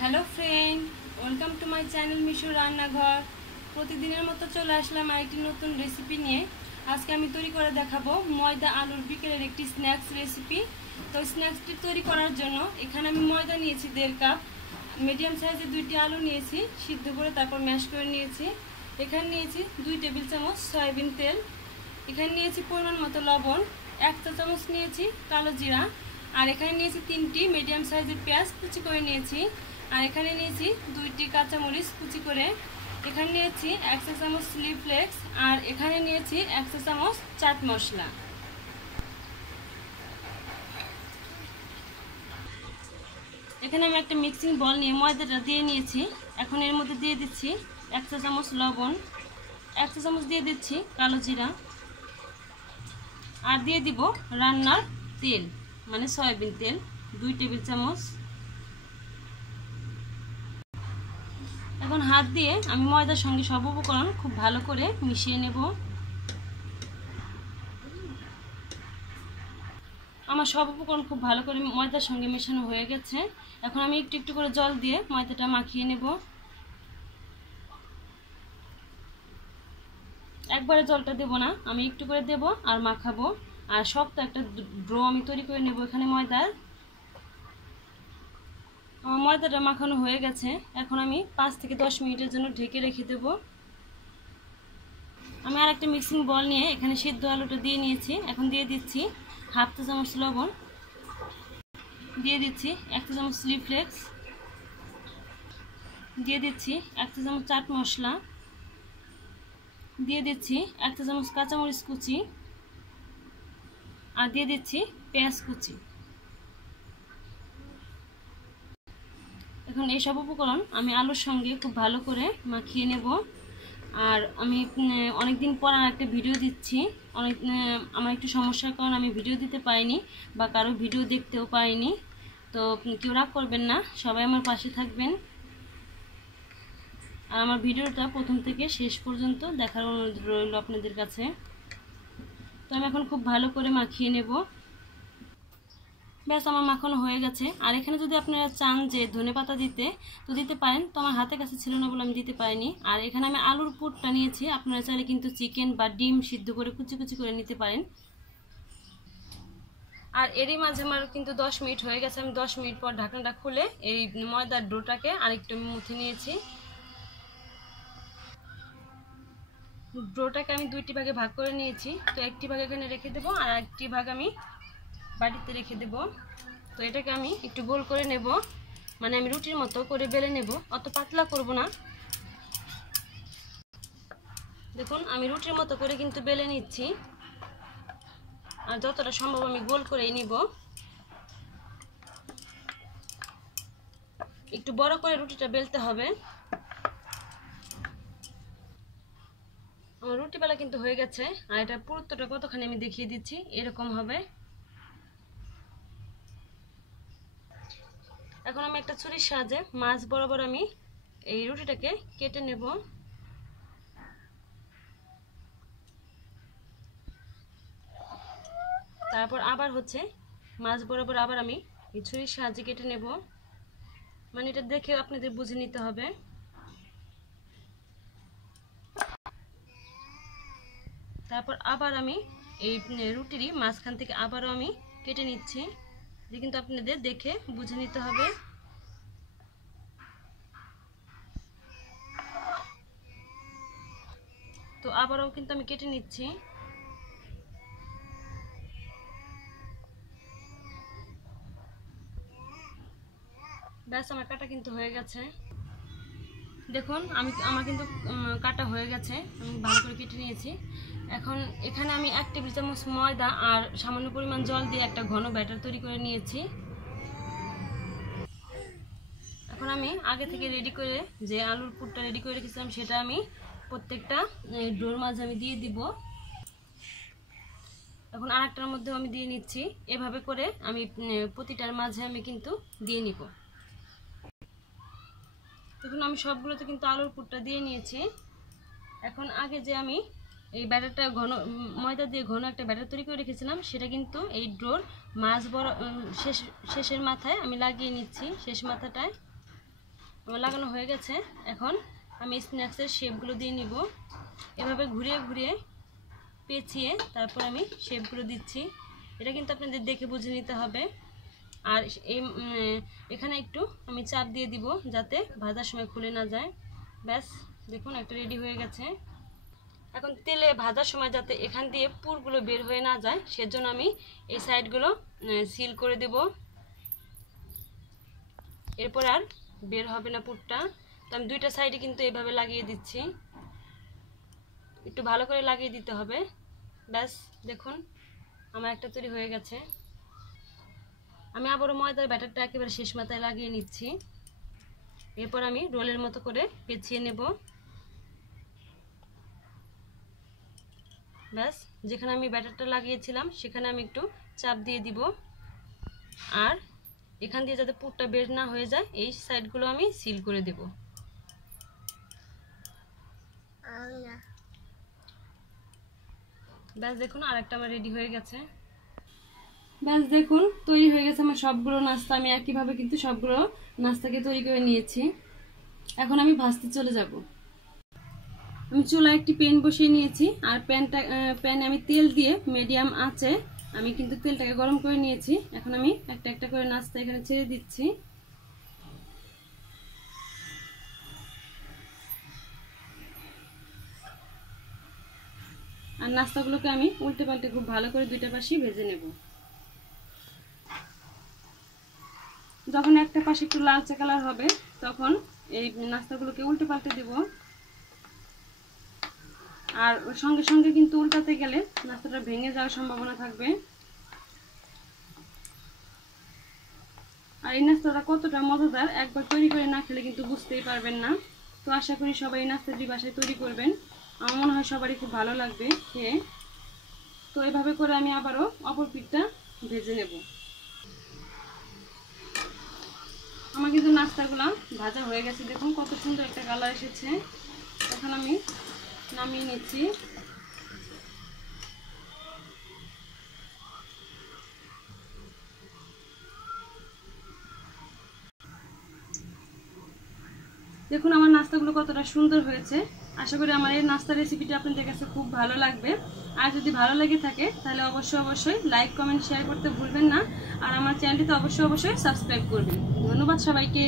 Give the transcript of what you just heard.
Hello friend, welcome to my channel মিশুর রান্নাঘর। প্রতিদিনের মতো চলে আসলাম আরেকটি নতুন রেসিপি নিয়ে। আজকে আমি তৈরি করে দেখাবো ময়দা আলুর বিকেলের একটি স্ন্যাক্স রেসিপি। তো স্ন্যাক্সটি তৈরি করার জন্য এখানে আমি ময়দা নিয়েছি 1.5 কাপ, মিডিয়াম সাইজের 2টি আলু নিয়েছি, সিদ্ধ করে তারপর ম্যাশ করে নিয়েছি। এখানে নিয়েছি 2 টেবিল চামচ সয়াবিন তেল, এখানে নিয়েছি পরিমাণ মতো লবণ, 1 চা চামচ নিয়েছি কালো জিরা, আর এখানে নিয়েছি 3টি মিডিয়াম সাইজের পেঁয়াজ কুচি করে নিয়েছি, আর এখানে নিয়েছি 2টি কাঁচামরিচ কুচি করে, এখানে নিয়েছি 1 চা চামচ চিলি ফ্লেক্স, আর এখানে নিয়েছি 1 চা চামচ চাট মশলা। এখানে আমি একটা মিক্সিং বল নিয়ে ময়দাটা দিয়ে নিয়েছি। এখন এর মধ্যে দিয়ে দিচ্ছি 1 চা চামচ লবণ, 1 চা চামচ দিয়ে দিচ্ছি কালো জিরা, আর দিয়ে দিব রান্নার তেল মানে সয়াবিন তেল 2 টেবিল চামচ। এখন হাত দিয়ে আমি ময়দার সঙ্গে সব উপকরণ খুব ভালো করে মিশিয়ে নেব। আমার সব উপকরণ খুব ভালো করে ময়দার সঙ্গে মেশানো হয়ে গেছে। এখন আমি একটু একটু করে জল দিয়ে ময়দাটা মাখিয়ে নেব। একবারে জলটা দেব না, আমি একটু করে দেব আর মাখাবো। আর শক্ত একটা ডো আমি তৈরি করে নেব এখানে ময়দার। আমার ময়দাটা মাখানো হয়ে গেছে। এখন আমি 5 থেকে 10 মিনিটের জন্য ঢেকে রেখে দেব। আমি আর একটা মিক্সিং বল নিয়ে এখানে সিদ্ধ আলুটা দিয়ে নিয়েছি। এখন দিয়ে দিচ্ছি 1/2 চা চামচ লবণ, দিয়ে দিচ্ছি 1 চা চামচ চিলি ফ্লেক্স, দিয়ে দিচ্ছি 1 চা চামচ চাট মশলা, দিয়ে দিচ্ছি 1 চা চামচ কাঁচামরিচ কুচি, আর দিয়ে দিচ্ছি পেঁয়াজ কুচি। এখন এই সব উপকরণ আমি আলুর সঙ্গে খুব ভালো করে মাখিয়ে নেব। আর আমি অনেকদিন পর একটা ভিডিও দিচ্ছি। আমার একটু সমস্যার কারণে আমি ভিডিও দিতে পারিনি বা কারো ভিডিও দেখতেও পারিনি। তো কেউ রাগ করবেন না, সবাই আমার পাশে থাকবেন। আর আমার ভিডিওটা প্রথম থেকে শেষ পর্যন্ত দেখার অনুরোধ রইল আপনাদের কাছে। তো আমি এখন খুব ভালো করে মাখিয়ে নেব। ব্যাস আমার মাখানো হয়ে গেছে। আর এখানে যদি আপনারা চান যে ধনেপাতা দিতে তো দিতে পারেন, তো আমার হাতের কাছে ছিল না বলে আমি দিতে পারিনি। আর এখানে আমি আলুর পুরটা নিয়েছি, আপনারা চাইলে কিন্তু চিকেন বা ডিম সিদ্ধ করে কুচি কুচি করে নিতে পারেন। আর এরই মাঝে আমার কিন্তু 10 মিনিট হয়ে গেছে। আমি 10 মিনিট পর ঢাকনাটা খুলে এই ময়দার ডোটাকে আরেকটু মুথে নিয়েছি। ডোটাকে আমি 2টি ভাগে ভাগ করে নিয়েছি। তো একটি ভাগ এখানে রেখে দেবো আর একটি ভাগ আমি বাটিতে রেখে দেব। তো এটাকে আমি একটু গোল করে নেব, মানে আমি রুটির মতো করে বেলে নেব, অত পাতলা করব না। দেখুন আমি রুটির মতো করে কিন্তু বেলে নিচ্ছি, আর যতটা সম্ভব আমি গোল করেই নিব। একটু বড় করে রুটিটা বেলতে হবে। আমার রুটি বেলা কিন্তু হয়ে গেছে। আর এটা পুরুত্বটা কতখানি আমি দেখিয়ে দিচ্ছি, এরকম হবে। এখন আমি একটা ছুরির সাহায্যে মাছ বরাবর আমি এই রুটিটাকে কেটে নেব। তারপর আবার হচ্ছে মাছ বরাবর আবার আমি এই ছুরির সাহায্যে কেটে নেব, মানে এটা দেখে আপনাদের বুঝে নিতে হবে। তারপর আবার আমি এই রুটিরই মাঝখান থেকে আবারও আমি কেটে নিচ্ছি, এটা কিন্তু আপনাদের দেখে বুঝে নিতে হবে। তো আবারও কিন্তু আমি কেটে নিচ্ছি। ব্যাস আমার কাটা কিন্তু হয়ে গেছে। দেখুন আমার কিন্তু কাটা হয়ে গেছে, আমি ভালো করে কেটে নিয়েছি। এখন এখানে আমি 1 টেবিল চামচ ময়দা আর সামান্য পরিমাণ জল দিয়ে একটা ঘন ব্যাটার তৈরি করে নিয়েছি। এখন আমি আগে থেকে রেডি করে যে আলুর পুরটা রেডি করে রেখেছিলাম সেটা আমি প্রত্যেকটা ডোর মাঝে আমি দিয়ে দিব। এখন আরেকটার মধ্যেও আমি দিয়ে নিচ্ছি। এভাবে করে আমি প্রতিটার মাঝে আমি কিন্তু দিয়ে নিব। দেখুন আমি সবগুলোতে কিন্তু আলুর পুরটা দিয়ে নিয়েছি। এখন আগে যে আমি এই ব্যাটারটা ময়দা দিয়ে ঘন একটা ব্যাটার তৈরি করে রেখেছিলাম সেটা কিন্তু এই ডোর মাছ বড় শেষের মাথায় আমি লাগিয়ে নিচ্ছি, শেষ মাথাটায়। আমার লাগানো হয়ে গেছে। এখন আমি স্ন্যাক্সের শেপগুলো দিয়ে নিব। এভাবে ঘুরিয়ে ঘুরিয়ে পেঁচিয়ে তারপর আমি শেপগুলো দিচ্ছি। এটা কিন্তু আপনাদের দেখে বুঝে নিতে হবে। আর এখানে একটু আমি চাপ দিয়ে দিব যাতে ভাজার সময় খুলে না যায়। ব্যাস দেখুন একটা রেডি হয়ে গেছে। এখন তেলে ভাজার সময় যাতে এখান দিয়ে পুরগুলো বের হয়ে না যায় সেজন্য আমি এই সাইডগুলো সিল করে দেব। এরপর আর বের হবে না পুরটা। তো আমি দুইটা সাইডে কিন্তু এইভাবে লাগিয়ে দিচ্ছি। একটু ভালো করে লাগিয়ে দিতে হবে। ব্যাস দেখুন আমার একটা তৈরি হয়ে গেছে। আমি আবারও ময়দার ব্যাটারটা একেবারে শেষ মাথায় লাগিয়ে নিচ্ছি। এরপর আমি রোলের মতো করে পেঁচিয়ে নেব। ব্যাস যেখানে আমি ব্যাটারটা লাগিয়েছিলাম সেখানে আমি একটু চাপ দিয়ে দিব। আর এখান দিয়ে যাতে পুরটা বের না হয়ে যায় এই সাইডগুলো আমি সিল করে দেব। ব্যাস দেখুন আরেকটা আমার রেডি হয়ে গেছে। ব্যাস দেখুন তৈরি হয়ে গেছে আমার সবগুলো নাস্তা। আমি একইভাবে কিন্তু সবগুলো নাস্তাকে তৈরি করে নিয়েছি। এখন আমি ভাজতে চলে যাব। আমি চুলায় একটি প্যান বসিয়ে নিয়েছি। আর প্যানে আমি তেল দিয়ে মিডিয়াম আঁচে আমি কিন্তু তেলটাকে গরম করে নিয়েছি। এখন আমি একটা একটা করে নাস্তা এখানে ছেড়ে দিচ্ছি। আর নাস্তাগুলোকে আমি উল্টে পাল্টে খুব ভালো করে দুইটা পাশেই ভেজে নেব। যখন একটা পাশে একটু লালচে কালার হবে তখন এই নাস্তাগুলোকে উল্টে পাল্টে দেব। আর সঙ্গে সঙ্গে কিন্তু উল্টাতে গেলে নাস্তাটা ভেঙে যাওয়ার সম্ভাবনা থাকবে। আর এই নাস্তাটা কতটা মজাদার একবার তৈরি করে না খেলে কিন্তু বুঝতেই পারবেন না। তো আশা করি সবাই এই নাস্তাটি বাসায় তৈরি করবেন। আমার মনে হয় সবারই খুব ভালো লাগবে খেয়ে। তো এইভাবে করে আমি আবারও অপর পিঠটা ভেজে নেব। আমার কিন্তু নাস্তাগুলো ভাজা হয়ে গেছে। দেখুন কত সুন্দর একটা কালার এসেছে। এখন আমি নামিয়ে নিচ্ছি। দেখুন আমার নাস্তাগুলো কতটা সুন্দর হয়েছে। আশা করি আমার এই নাস্তা রেসিপিটা আপনাদের কাছে খুব ভালো লাগবে। আর যদি ভালো লেগে থাকে তাহলে অবশ্যই লাইক কমেন্ট শেয়ার করতে ভুলবেন না। আর আমার চ্যানেলটিতে অবশ্যই সাবস্ক্রাইব করবেন। ধন্যবাদ সবাইকে।